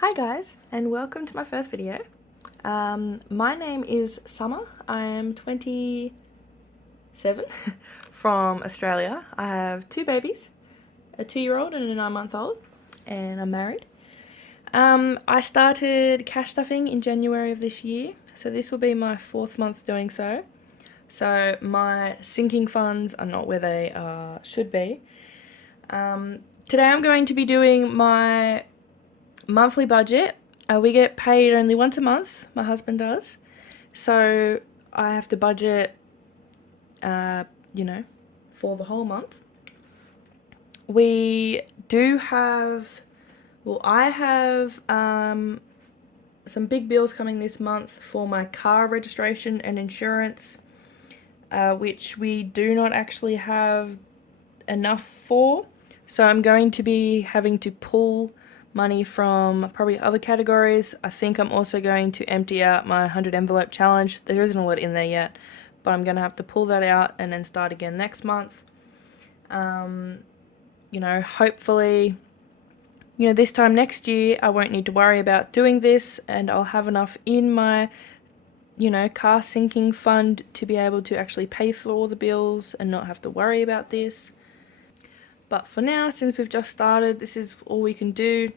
Hi guys, and welcome to my first video. My name is Summer. I am 27 from Australia. I have two babies, a 2-year-old and a 9-month-old, and I'm married. I started cash stuffing in January of this year, so this will be my 4th month doing so. So my sinking funds are not where they should be. Today I'm going to be doing my monthly budget. We get paid only once a month, my husband does. So I have to budget, for the whole month. We do have, I have some big bills coming this month for my car registration and insurance, which we do not actually have enough for. So I'm going to be having to pull money from probably other categories. I think I'm also going to empty out my 100 envelope challenge. There isn't a lot in there yet, but I'm going to have to pull that out and then start again next month. Hopefully, this time next year I won't need to worry about doing this, and I'll have enough in my, car sinking fund to be able to actually pay for all the bills and not have to worry about this. But for now, since we've just started, this is all we can do.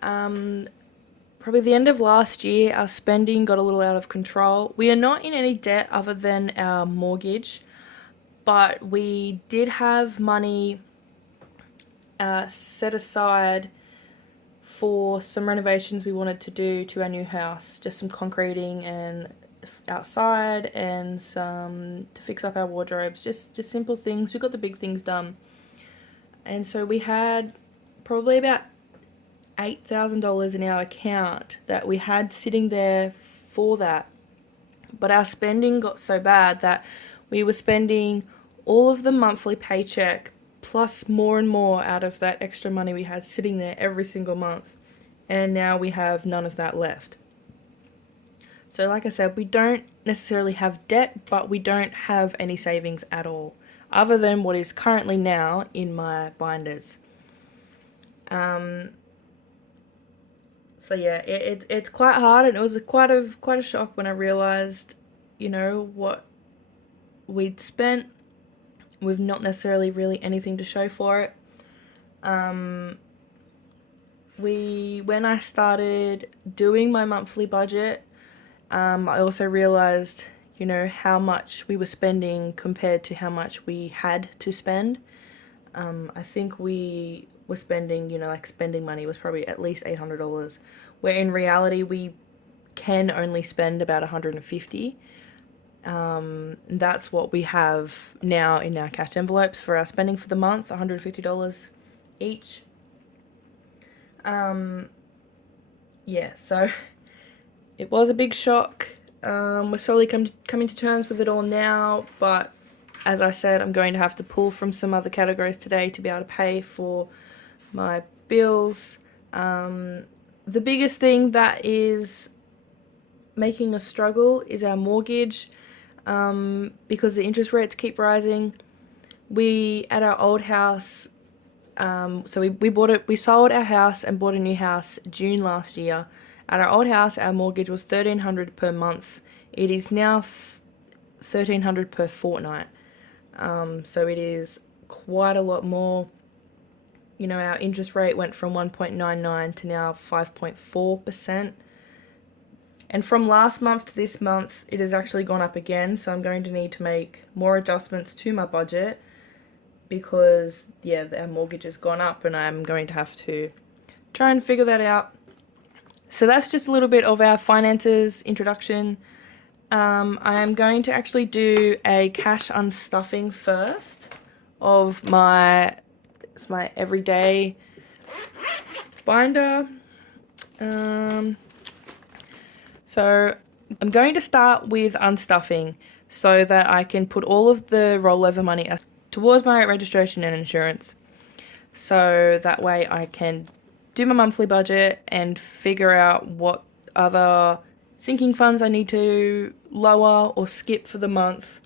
Probably the end of last year, our spending got a little out of control. We are not in any debt other than our mortgage, but we did have money set aside for some renovations we wanted to do to our new house, just some concreting and outside and some to fix up our wardrobes, just simple things. We got the big things done. And so we had probably about $8,000 in our account that we had sitting there for that. But our spending got so bad that we were spending all of the monthly paycheck plus more and more out of that extra money we had sitting there every single month. And now we have none of that left. So like I said, we don't necessarily have debt, but we don't have any savings at all, other than what is currently now in my binders. So yeah, it's quite hard, and it was quite a shock when I realized, what we'd spent with not necessarily really anything to show for it. When I started doing my monthly budget, I also realized, how much we were spending compared to how much we had to spend. I think we were spending, spending money was probably at least $800, where in reality we can only spend about $150. That's what we have now in our cash envelopes for our spending for the month, $150 each. So it was a big shock. We're slowly coming to terms with it all now, but as I said, I'm going to have to pull from some other categories today to be able to pay for my bills. The biggest thing that is making us struggle is our mortgage, because the interest rates keep rising. We, at our old house, so we sold our house and bought a new house June last year. At our old house, our mortgage was $1,300 per month. It is now $1,300 per fortnight. So it is quite a lot more. Our interest rate went from 1.99 to now 5.4%. And from last month to this month, it has actually gone up again. So I'm going to need to make more adjustments to my budget because, our mortgage has gone up, and I'm going to have to try and figure that out. So that's just a little bit of our finances introduction. I am going to actually do a cash unstuffing first of my everyday binder. So I'm going to start with unstuffing so that I can put all of the rollover money towards my registration and insurance. So that way I can do my monthly budget and figure out what other sinking funds I need to lower or skip for the month.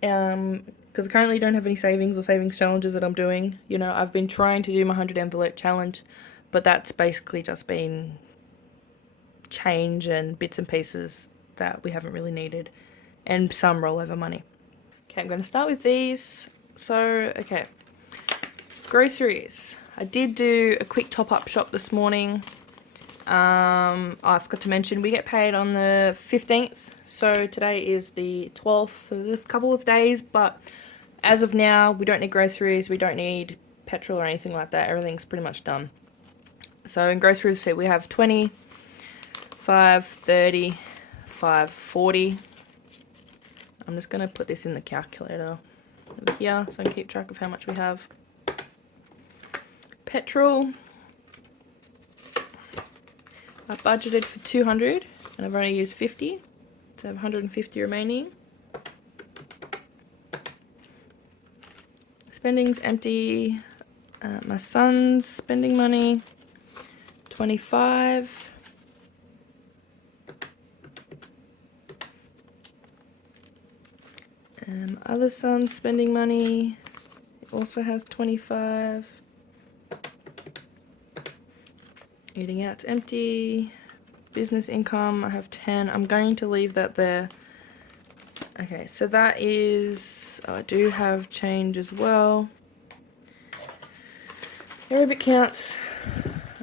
Because I currently don't have any savings or savings challenges that I'm doing. I've been trying to do my 100 envelope challenge, but that's basically just been change and bits and pieces that we haven't really needed, and some rollover money. Okay, I'm going to start with these. So, okay, groceries. I did do a quick top-up shop this morning. I forgot to mention we get paid on the 15th, so today is the 12th, so there's a couple of days, but as of now we don't need groceries, we don't need petrol or anything like that. Everything's pretty much done. So in groceries, so we have 20, 5, 30, 5, 40. I'm just going to put this in the calculator over here so I can keep track of how much we have. Petrol, I budgeted for 200 and I've only used 50, so I have 150 remaining. Spending's empty. My son's spending money, 25. My other son's spending money, it also has 25. Eating out's empty. Business income, I have 10. I'm going to leave that there. Okay, so that is, I do have change as well. Every bit counts.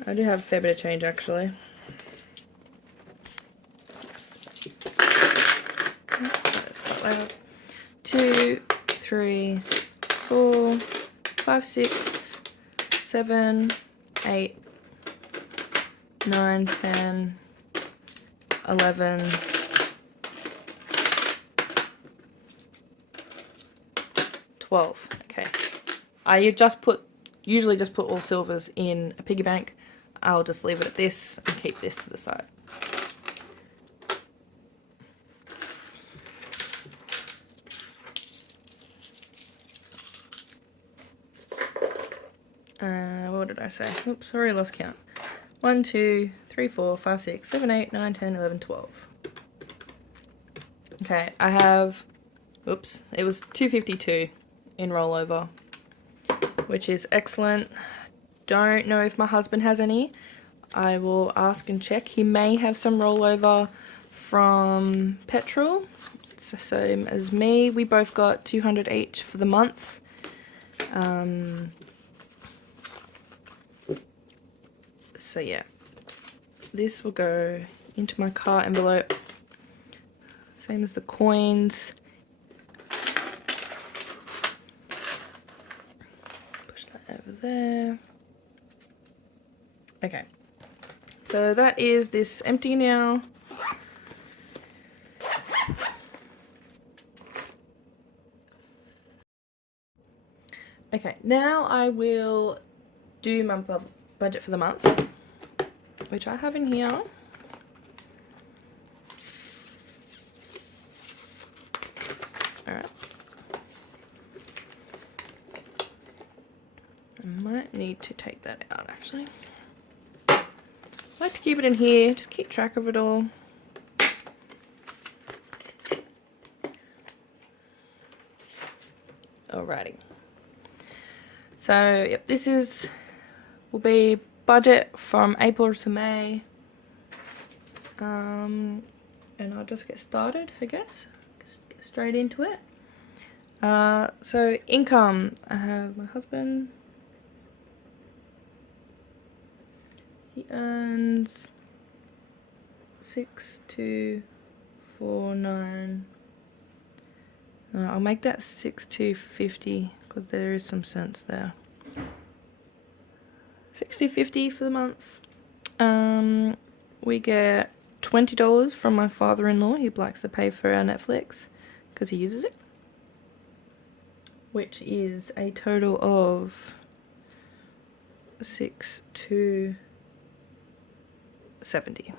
I do have a fair bit of change actually. 2, 3, 4, 5, 6, 7, 8, 9, 10, 11, 12. Okay. I usually just put all silvers in a piggy bank. I'll just leave it at this and keep this to the side. What did I say? Oops, sorry, lost count. 1, 2, 3, 4, 5, 6, 7, 8, 9, 10, 11, 12. Okay, I have, oops, it was 252 in rollover, which is excellent. Don't know if my husband has any. I will ask and check. He may have some rollover from petrol. It's the same as me. We both got 200 each for the month. So yeah, this will go into my car envelope. Same as the coins. Push that over there. Okay, so that is this empty now. Okay, now I will do my budget for the month, which I have in here. Alright. I might need to take that out actually. I like to keep it in here, just keep track of it all. Alrighty. So, yep, this will be budget from April to May. And I'll just get started, I guess. Just get straight into it. So income, I have my husband. He earns 6,249. I'll make that 6,250 because there is some cents there. 6,250 for the month. We get $20 from my father-in-law. He likes to pay for our Netflix because he uses it, which is a total of 6,270.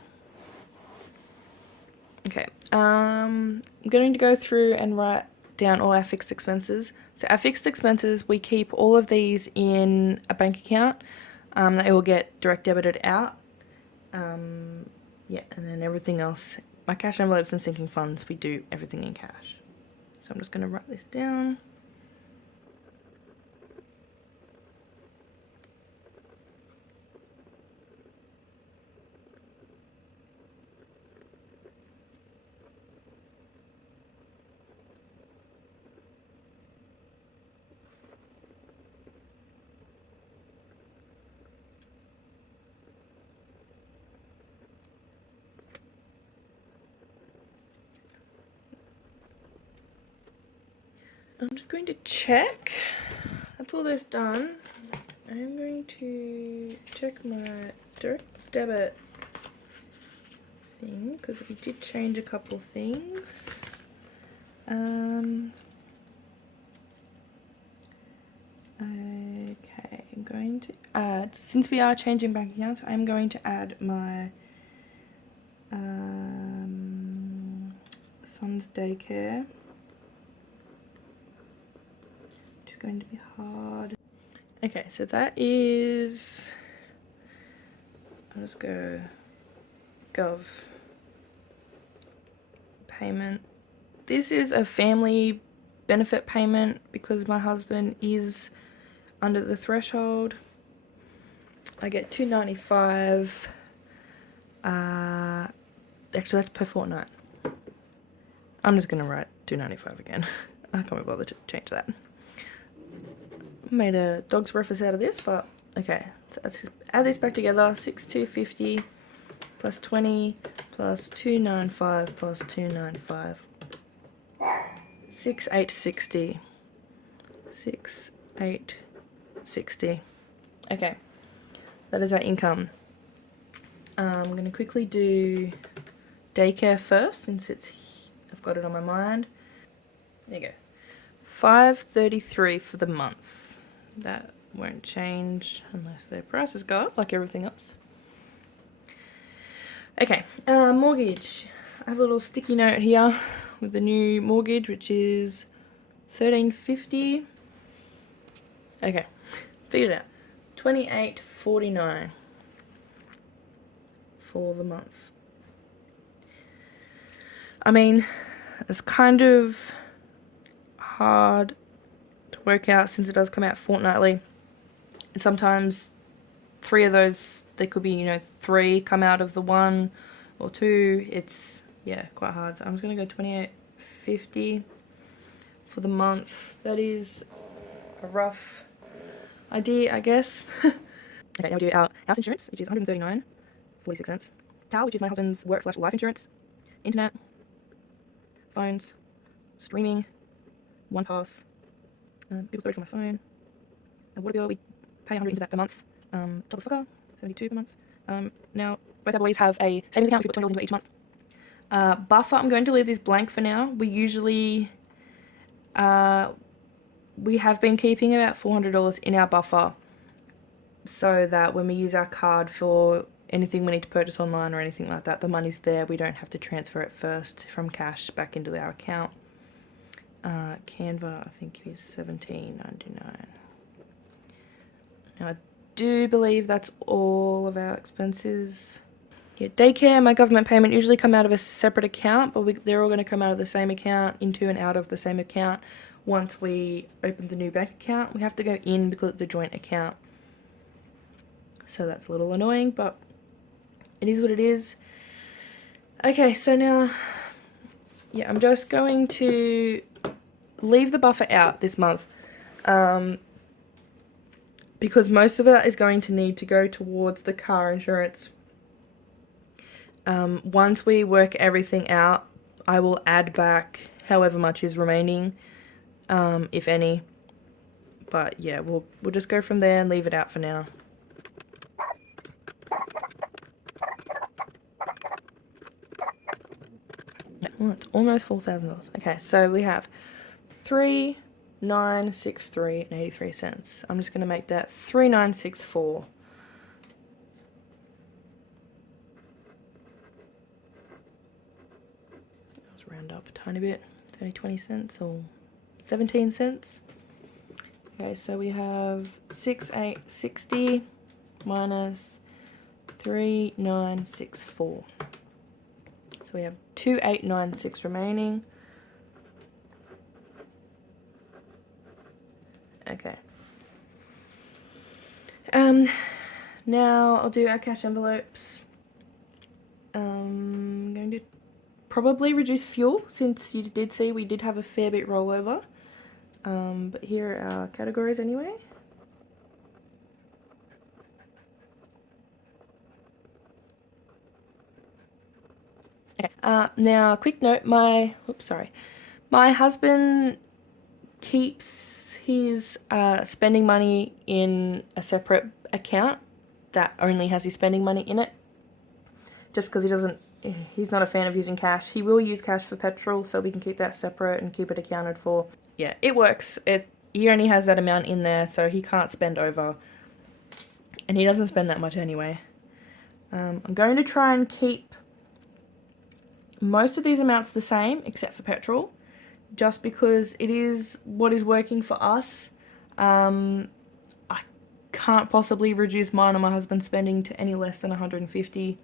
Okay, I'm going to go through and write down all our fixed expenses. So our fixed expenses, we keep all of these in a bank account. They will get direct debited out. Yeah, and then everything else, my cash envelopes and sinking funds, we do everything in cash. So I'm just going to write this down. I'm just going to check. That's all that's done. I'm going to check my direct debit thing because we did change a couple things. Okay, I'm going to add, since we are changing bank accounts, I'm going to add my son's daycare. Which is going to be hard. Okay, so that is, I'll just go gov payment. This is a family benefit payment because my husband is under the threshold. I get $2.95. Actually, that's per fortnight. I'm just gonna write $2.95 again. I can't be bothered to change that. Made a dog's breakfast out of this, but okay. So let's just add this back together. 6,250 plus 20 plus 295 plus 295. 6,860. 6,860. Okay, that is our income. I'm going to quickly do daycare first since I've got it on my mind. There you go. $5.33 for the month. That won't change unless their prices go up like everything else. Okay, mortgage. I have a little sticky note here with the new mortgage, which is $1,350. Okay, figured it out. $28.49 for the month. I mean, it's kind of hard to work out since it does come out fortnightly. And sometimes 3 of those, there could be, 3 come out of the 1 or 2. It's, yeah, quite hard. So I'm just going to go $28.50 for the month. That is a rough idea, I guess. Okay, now we do our house insurance, which is $139.46. TAL, which is my husband's work/life insurance. Internet, phones, streaming, OnePass, Google storage for my phone. A water bill, we pay $100 into that per month. Total soccer, $72 per month. Now, both our boys have a savings account, which we put $20 into each month. Buffer, I'm going to leave this blank for now. We usually, we have been keeping about $400 in our buffer so that when we use our card for anything we need to purchase online or anything like that, the money's there. We don't have to transfer it first from cash back into our account. Canva, I think, is $17.99. Now, I do believe that's all of our expenses. Yeah, daycare, my government payment usually come out of a separate account, but they're all going to come out of the same account, into and out of the same account. Once we open the new bank account, we have to go in because it's a joint account. So that's a little annoying, but it is what it is. Okay, so now, yeah, I'm just going to leave the buffer out this month because most of it is going to need to go towards the car insurance. Once we work everything out, I will add back however much is remaining, if any. But yeah, we'll just go from there and leave it out for now. Oh, it's almost $4,000. Okay, so we have $3,963.83. I'm just going to make that $3,964. Let's round up a tiny bit. It's only 20 cents or 17 cents. Okay, so we have 6,860 minus 3,964. So we have 2,896 remaining. Okay. Now I'll do our cash envelopes. I'm going to probably reduce fuel since you did see we did have a fair bit rollover. But here are our categories anyway. Okay. Now, quick note, my husband keeps his spending money in a separate account that only has his spending money in it, just because he's not a fan of using cash. He will use cash for petrol, so we can keep that separate and keep it accounted for. Yeah, it works. He only has that amount in there, so he can't spend over, and he doesn't spend that much anyway. I'm going to try and keep most of these amounts the same, except for petrol, just because it is what is working for us. I can't possibly reduce mine or my husband's spending to any less than 150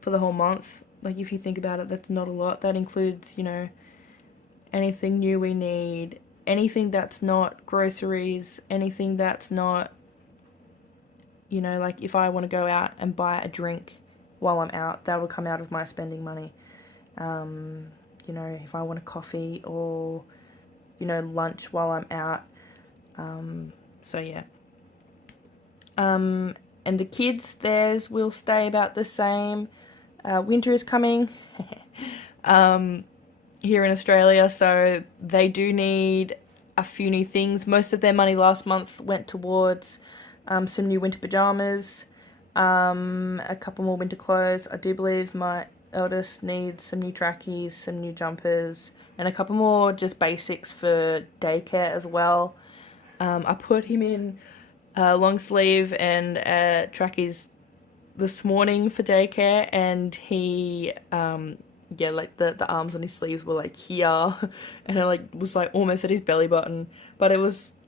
for the whole month. Like, if you think about it, that's not a lot. That includes, anything new we need, anything that's not groceries, anything that's not, like if I want to go out and buy a drink while I'm out, that will come out of my spending money. If I want a coffee or, lunch while I'm out. So yeah. And the kids, theirs will stay about the same. Winter is coming here in Australia, so they do need a few new things. Most of their money last month went towards some new winter pajamas, a couple more winter clothes. I do believe my eldest needs some new trackies, some new jumpers, and a couple more just basics for daycare as well. I put him in long sleeve and trackies this morning for daycare, and he like the arms on his sleeves were like here, and it was almost at his belly button, but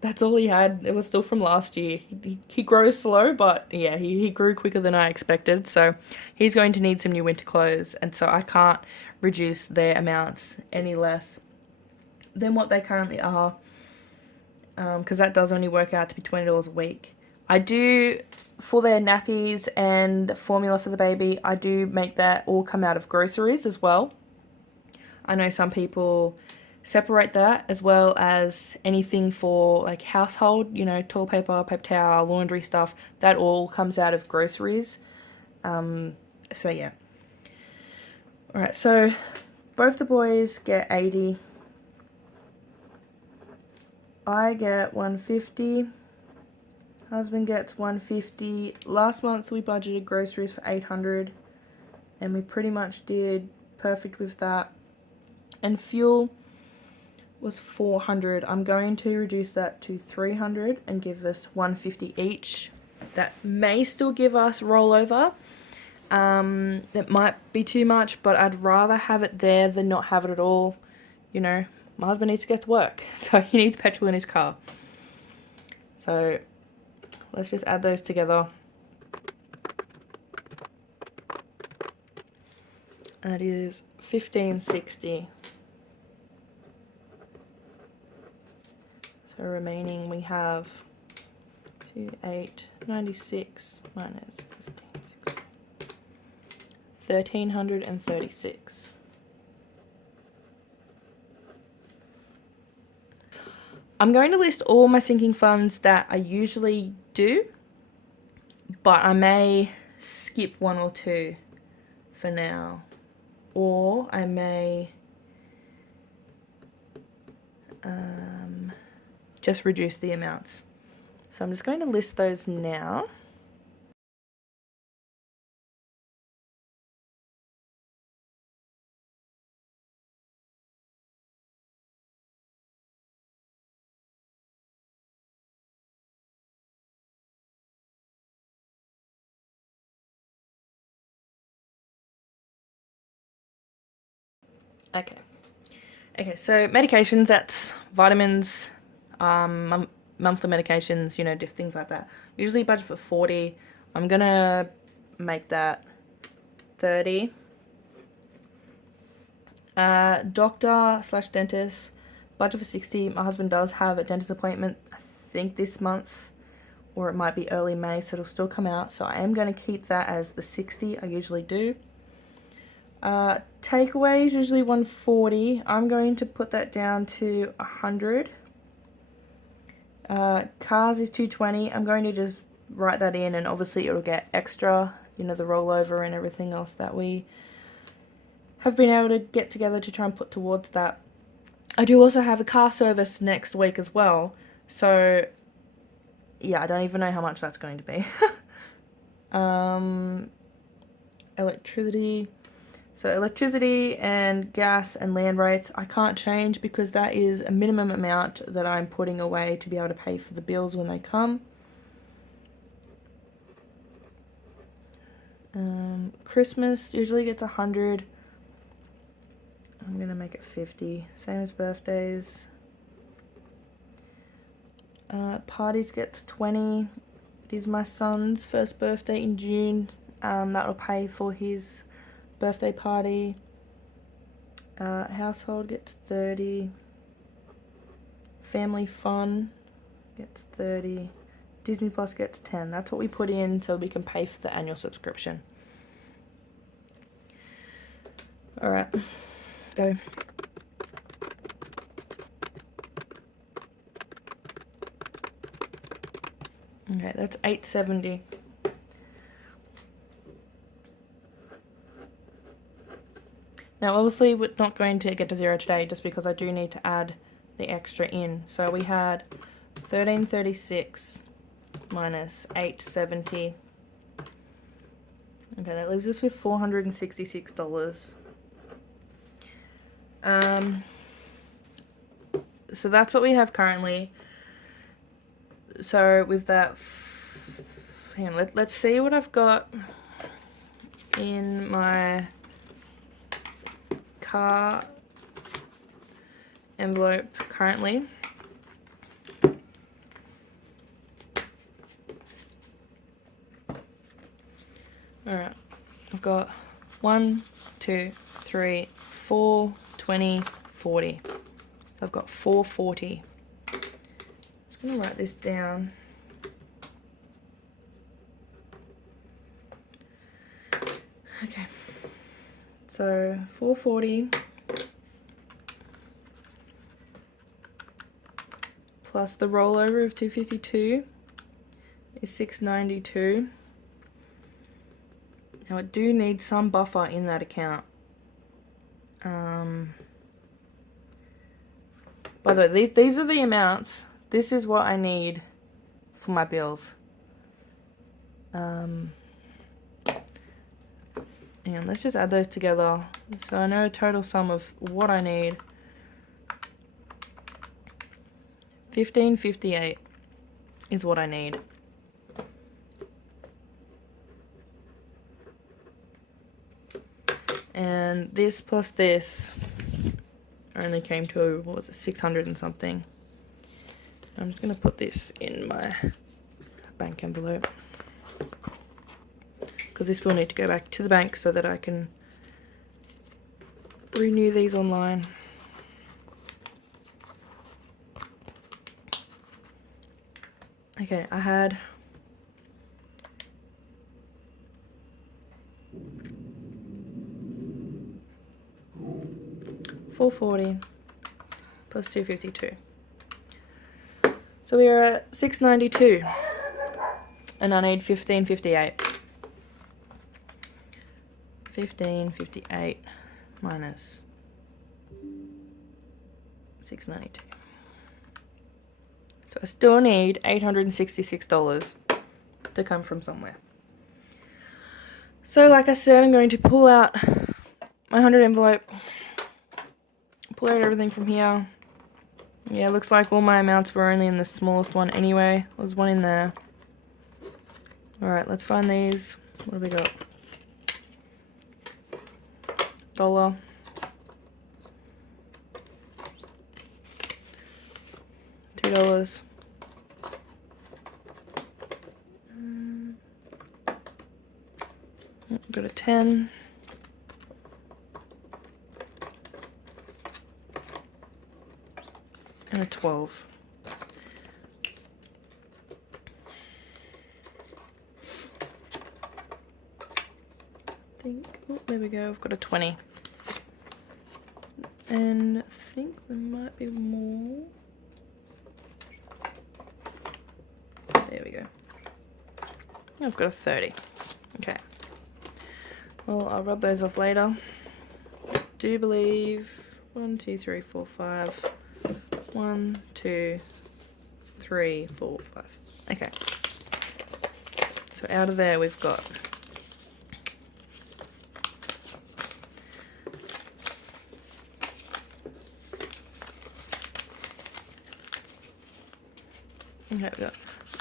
that's all he had. It was still from last year. He grows slow, but yeah, he grew quicker than I expected, so he's going to need some new winter clothes, and so I can't reduce their amounts any less than what they currently are, because that does only work out to be $20 a week. I do, for their nappies and formula for the baby, I do make that all come out of groceries as well. I know some people separate that, as well as anything for like household, toilet paper, paper towel, laundry stuff, that all comes out of groceries. So yeah. Alright, so both the boys get 80. I get 150. Husband gets 150. Last month we budgeted groceries for 800, and we pretty much did perfect with that. And fuel was 400. I'm going to reduce that to 300 and give us 150 each. That may still give us rollover. It might be too much, but I'd rather have it there than not have it at all. My husband needs to get to work, so he needs petrol in his car. So let's just add those together. That is $15.60. So remaining we have 2,896 minus 15.60. 1,336. I'm going to list all my sinking funds that I usually do, but I may skip one or two for now, or I may just reduce the amounts. So I'm just going to list those now. Okay, so medications, that's vitamins, monthly medications, things like that. Usually budget for 40. I'm gonna make that 30. Doctor/dentist, budget for 60. My husband does have a dentist appointment, I think this month, or it might be early May, so it'll still come out. So I am going to keep that as the 60 I usually do. Takeaways, usually 140. I'm going to put that down to 100. Cars is 220. I'm going to just write that in, and obviously it'll get extra, the rollover and everything else that we have been able to get together to try and put towards that. I do also have a car service next week as well. So, yeah, I don't even know how much that's going to be. Electricity. So electricity and gas and land rates, I can't change because that is a minimum amount that I'm putting away to be able to pay for the bills when they come. Christmas usually gets 100. I'm going to make it 50. Same as birthdays. Parties gets 20. It is my son's first birthday in June. That'll pay for his birthday party. Household gets 30. Family fun gets 30. Disney Plus gets 10. That's what we put in so we can pay for the annual subscription. Alright, go. Okay, that's $8.70. Now obviously we're not going to get to zero today just because I do need to add the extra in. So we had $13.36 minus $8.70. Okay, that leaves us with $466. So that's what we have currently. So with that, hang on, let's see what I've got in my car envelope currently. Alright, I've got 1, 2, 3, 4, 20, 40. So I've got 440. I'm just going to write this down. Okay, so 440 plus the rollover of 252 is 692. Now I do need some buffer in that account. By the way, these are the amounts. This is what I need for my bills. And let's just add those together. So I know a total sum of what I need. $15.58 is what I need. And this plus this only came to, what was it, 600 and something. I'm just going to put this in my bank envelope, because this will need to go back to the bank so that I can renew these online. Okay, I had $440 plus $252. So we are at $692, and I need $15.58. $15.58 minus $692. So I still need $866 to come from somewhere. So like I said, I'm going to pull out my 100 envelope, pull out everything from here. Yeah, looks like all my amounts were only in the smallest one anyway. There's one in there. Alright, let's find these. What have we got? $1. $2. Got a 10. And a 12. Oh, there we go. I've got a 20. And I think there might be more. There we go. I've got a 30. Okay. Well, I'll rub those off later. I do believe... 1, 2, 3, 4, 5. 1, 2, 3, 4, 5. Okay. So out of there we've got okay, we've got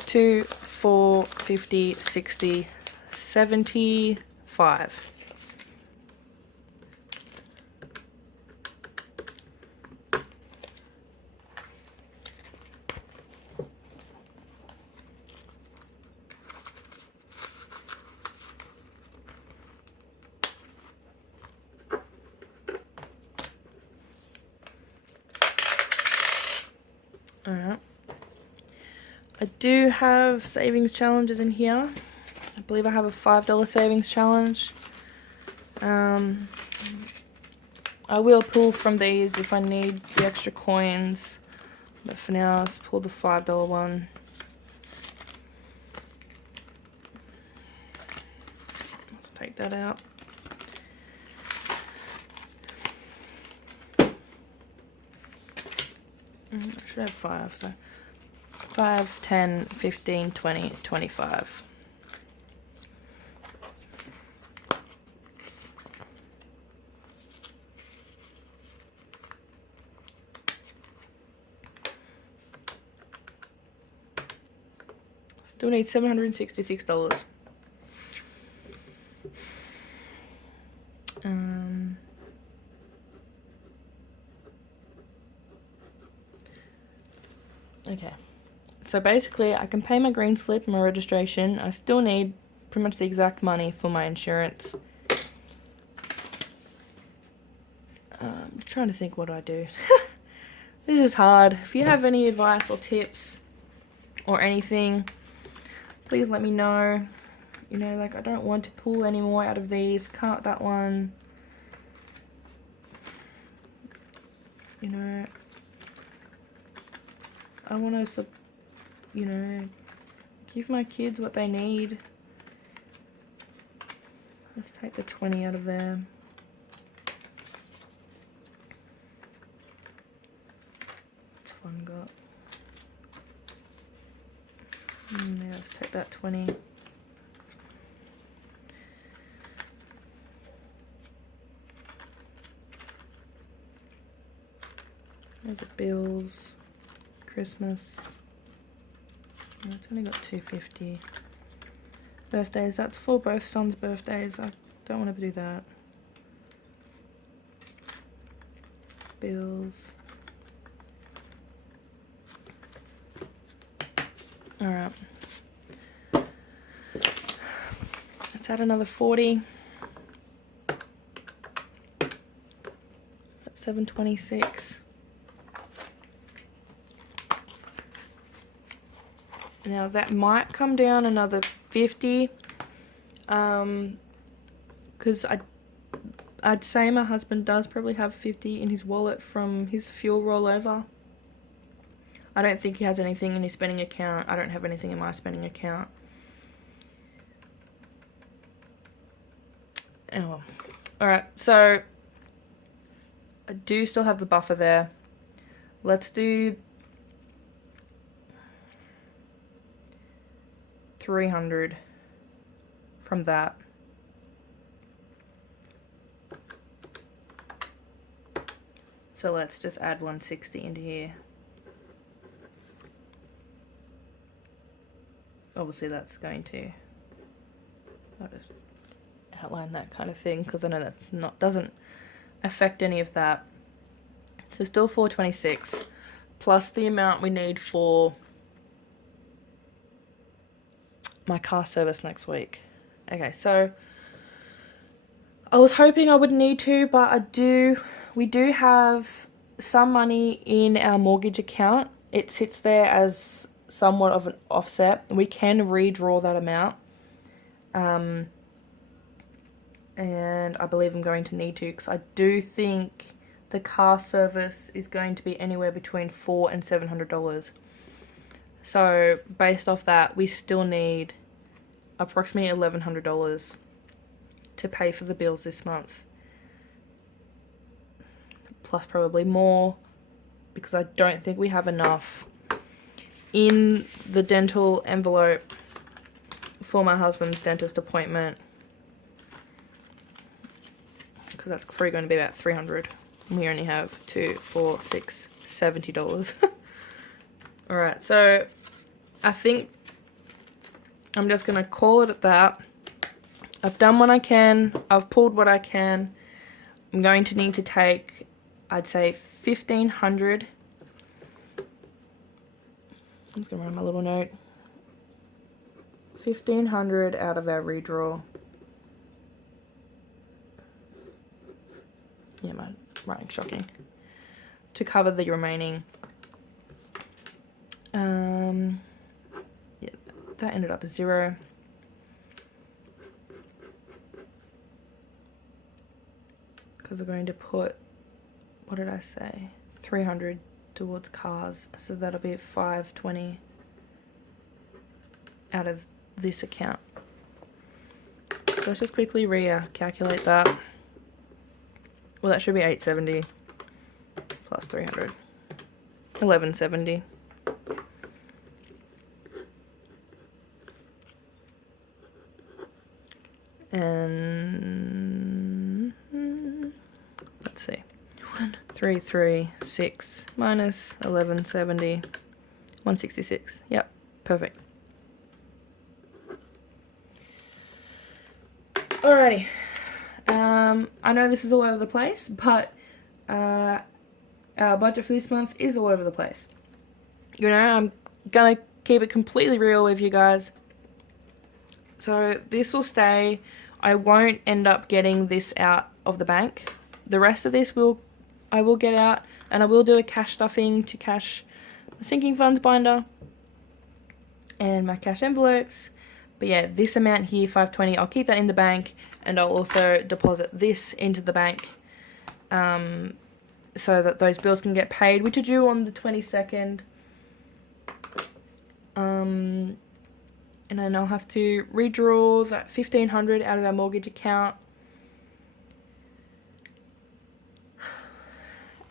2, 4, 50, 60, 75. Alright. I do have savings challenges in here. I believe I have a $5 savings challenge. I will pull from these if I need the extra coins. But for now, let's pull the $5 one. Let's take that out. I should have 5, so 5, 10, 15, 20, 25. Still need $766. Okay. So basically, I can pay my green slip, my registration. I still need pretty much the exact money for my insurance. I'm trying to think what I do. This is hard. If you have any advice or tips or anything, please let me know. You know, like, I don't want to pull any more out of these. Can't that one. You know, I want to, you know, give my kids what they need. Let's take the 20 out of there. What's fun got? Yeah, let's take that 20. There's the bills. Christmas. Oh, it's only got $250. Birthdays, that's for both sons' birthdays. I don't want to do that. Bills. Alright. Let's add another 40. That's 726. Now that might come down another 50, because I'd say my husband does probably have 50 in his wallet from his fuel rollover. I don't think he has anything in his spending account. I don't have anything in my spending account. Oh well. Alright, so I do still have the buffer there. Let's do 300 from that. So let's just add 160 into here. Obviously that's going to, I'll just outline that kind of thing because I know that doesn't affect any of that. So still 426 plus the amount we need for my car service next week. Okay, so I was hoping I would need to, but we do have some money in our mortgage account. It sits there as somewhat of an offset. We can redraw that amount. And I believe I'm going to need to, because I do think the car service is going to be anywhere between $400 and $700. So based off that, we still need approximately $1,100 to pay for the bills this month. plus probably more, because I don't think we have enough in the dental envelope for my husband's dentist appointment, because that's probably going to be about $300. We only have $2, $4, $6, $70. Alright, so I think I'm just going to call it at that. I've done what I can. I've pulled what I can. I'm going to need to take, I'd say, $1,500. I'm just going to write my little note. $1,500 out of our redraw. Yeah, my writing's shocking. To cover the remaining. Yeah, that ended up as 0. Because we're going to put, what did I say? 300 towards cars. So that'll be $520 out of this account. So let's just quickly recalculate that. Well, that should be $870 plus 300. $1170. And let's see. 1,336 minus 1170. 166. Yep, perfect. Alrighty. I know this is all over the place, but our budget for this month is all over the place. You know, I'm gonna keep it completely real with you guys. So this will stay. I won't end up getting this out of the bank. The rest of this I will get out, and I will do a cash stuffing to cash my sinking funds binder and my cash envelopes. But yeah, this amount here, $520, I'll keep that in the bank, and I'll also deposit this into the bank so that those bills can get paid, which are due on the 22nd. And then I'll have to redraw that $1,500 out of our mortgage account.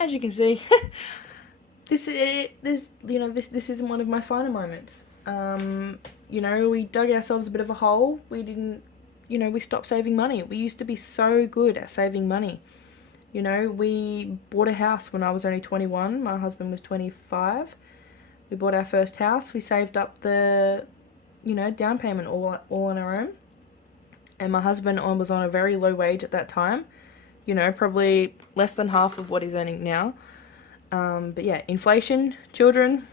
As you can see, this isn't one of my finer moments. You know, we dug ourselves a bit of a hole. We didn't, we stopped saving money. We used to be so good at saving money. You know, we bought a house when I was only 21. My husband was 25. We bought our first house. We saved up the, down payment all on our own. And my husband was on a very low wage at that time. Probably less than half of what he's earning now. But yeah, inflation, children,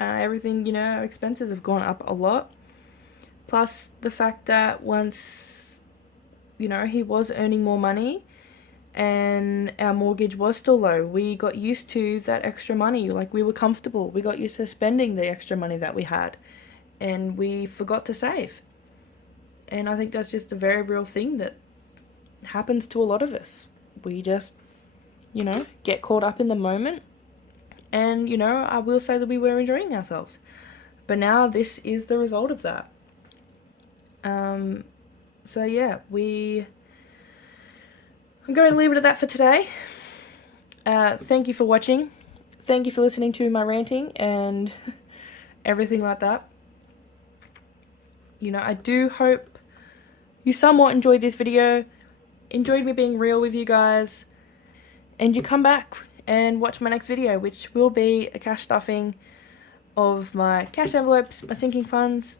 everything, our expenses have gone up a lot. Plus the fact that once, he was earning more money and our mortgage was still low, we got used to that extra money. Like, we were comfortable. We got used to spending the extra money that we had, and we forgot to save. And I think that's just a very real thing that happens to a lot of us. We just, get caught up in the moment. And, I will say that we were enjoying ourselves. But now this is the result of that. So yeah, I'm going to leave it at that for today. Thank you for watching. Thank you for listening to my ranting and everything like that. I do hope you somewhat enjoyed this video, enjoyed me being real with you guys, and you come back and watch my next video, which will be a cash stuffing of my cash envelopes, my sinking funds.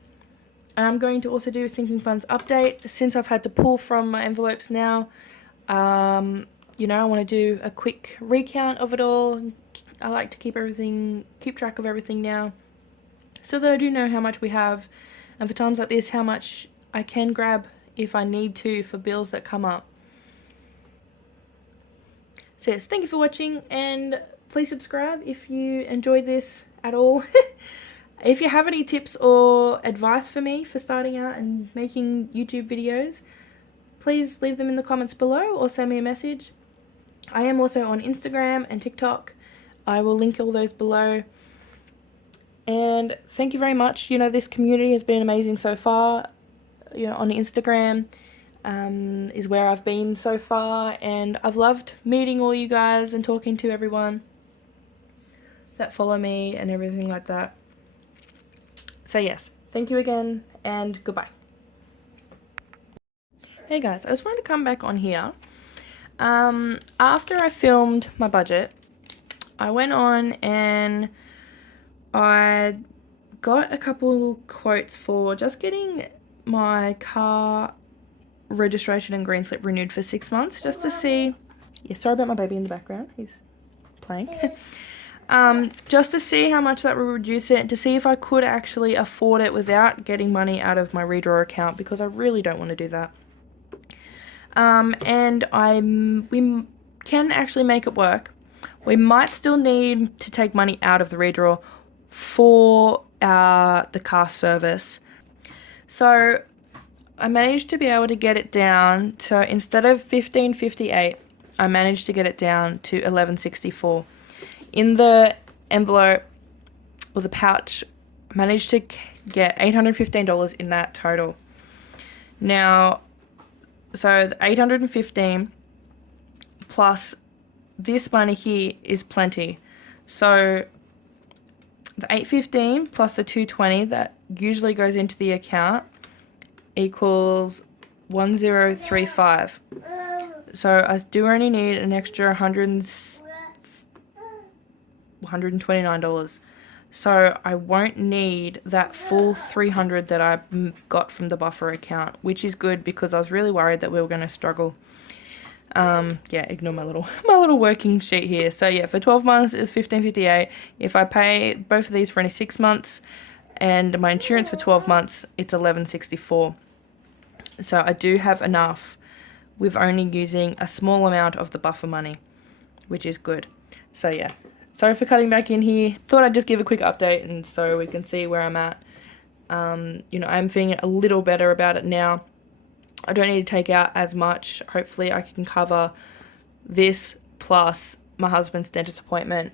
I'm going to also do a sinking funds update since I've had to pull from my envelopes now. I want to do a quick recount of it all. I like to keep track of everything now, so that I do know how much we have, and for times like this, how much I can grab if I need to for bills that come up. So yes, thank you for watching, and please subscribe if you enjoyed this at all. If you have any tips or advice for me for starting out and making YouTube videos, please leave them in the comments below or send me a message. I am also on Instagram and TikTok. I will link all those below. And thank you very much. This community has been amazing so far. On Instagram, is where I've been so far, and I've loved meeting all you guys and talking to everyone that follow me and everything like that. So yes, thank you again and goodbye. Hey guys, I just wanted to come back on here. After I filmed my budget, I went on and I got a couple quotes for just getting my car registration and green slip renewed for 6 months, just to see. Yeah, sorry about my baby in the background. He's playing. Just to see how much that would reduce it, and to see if I could actually afford it without getting money out of my redraw account, because I really don't want to do that. And we can actually make it work. We might still need to take money out of the redraw for the car service. So I managed to be able to get it down to, instead of $15.58, I managed to get it down to $11.64. In the envelope or the pouch, I managed to get $815 in that total. Now, so the $815 plus this money here is plenty. So the $815 plus the $220 that usually goes into the account equals $1035. So I do only need an extra $129. So I won't need that full $300 that I got from the buffer account, which is good because I was really worried that we were going to struggle. Yeah, ignore my little working sheet here. So yeah, for 12 months it's $15.58. If I pay both of these for only 6 months and my insurance for 12 months, it's $11.64. So I do have enough with only using a small amount of the buffer money, which is good. So yeah, sorry for cutting back in here. Thought I'd just give a quick update and so we can see where I'm at. I'm feeling a little better about it now. I don't need to take out as much. Hopefully I can cover this plus my husband's dentist appointment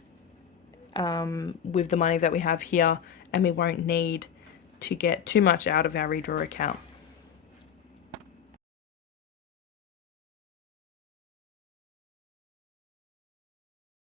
with the money that we have here, and we won't need to get too much out of our redraw account.